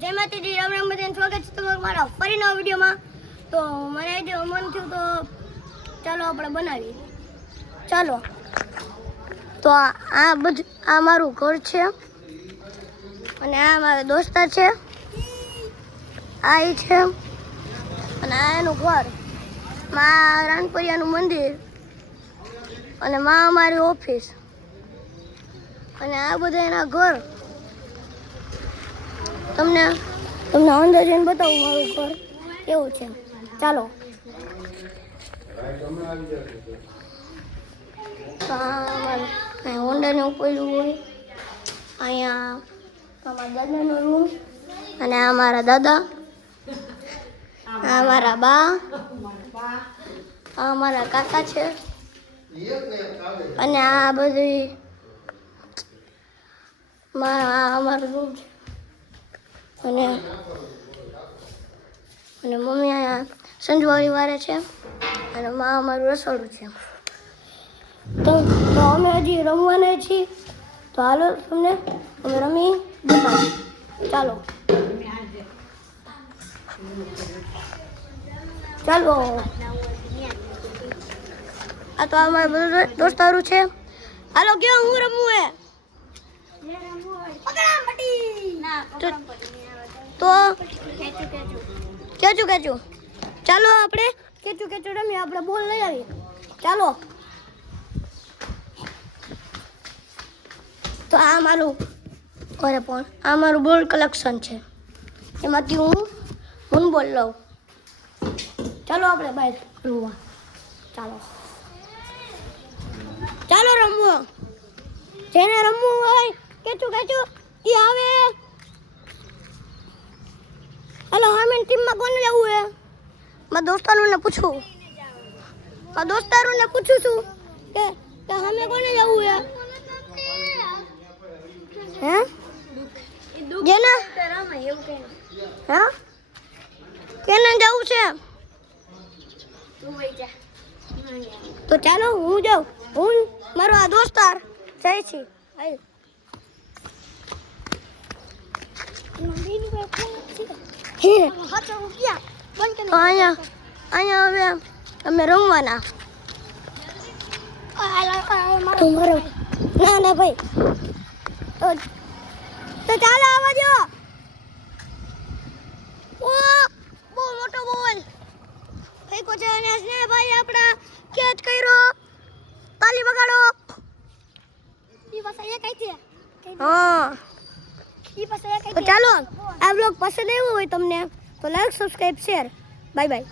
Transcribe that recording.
જય માતાજી, રામ રામ, બધાને સ્વાગત છે તમારું મારા ફરી નવા વિડીયોમાં. તો મને જો મન થયું તો ચાલો આપણે બનાવીએ. ચાલો, તો આ મારું ઘર છે અને આ મારા દોસ્તાર છે, આ ઈ છે અને આ એનું ઘર, માં રાનપરિયાનું મંદિર અને માં અમારી ઓફિસ અને આ બધા એના ઘર. તમને અંદર જઈને બતાવું મારું ઘર કેવું છે. ચાલો, હોન્ડાને ઉપડ્યું હોય, અહીંયા અમારા દાદાનો રૂમ અને આ મારા દાદા, આ મારા બા, આ મારા કાકા છે અને આ બધી અમારું રૂમ છે અને મમ્મી અહીંયા સંજવાળી વારે છે અને માં અમારું રસોડું છે. તો અમે હજી રમવાના છીએ, તો હાલો તમને અમે રમી બતાવીએ. ચાલો ચાલો, આ તો અમારા બધા દોસ્તારું છે. હાલો, કેવું હું રમવું હે તો કેચું ચાલો આપણે કેચું રમીએ. આપણે બોલ લઈ આવીએ. ચાલો, તો આ મારું બોલ કલેક્શન છે, એમાંથી હું બોલ લઉં. ચાલો આપણે બહાર રમવા. ચાલો રમવા. જેને રમવું હોય કેચું એ આવે. હાલો, હામેન ટીમમાં કોને જવું હે? મારા દોસ્તારોને પૂછું છું કે હામે કોને જવું હે? હે જેને હા કેને જવું છે? તો ચાલો હું જાઉં. હું મારો આ દોસ્તાર જાય છે. અહીંયા હવે અમે રમવાના. ના ભાઈ, તો ચાલો આવવા દો. બહુ મોટો બોલ ફેંકો છે અને ભાઈ આપણા કેચ કર્યો. તાલી વગાડો. હા, તો ચાલો, આ બ્લોગ પસંદ આવ્યો હોય તમને તો like, subscribe, share. Bye bye.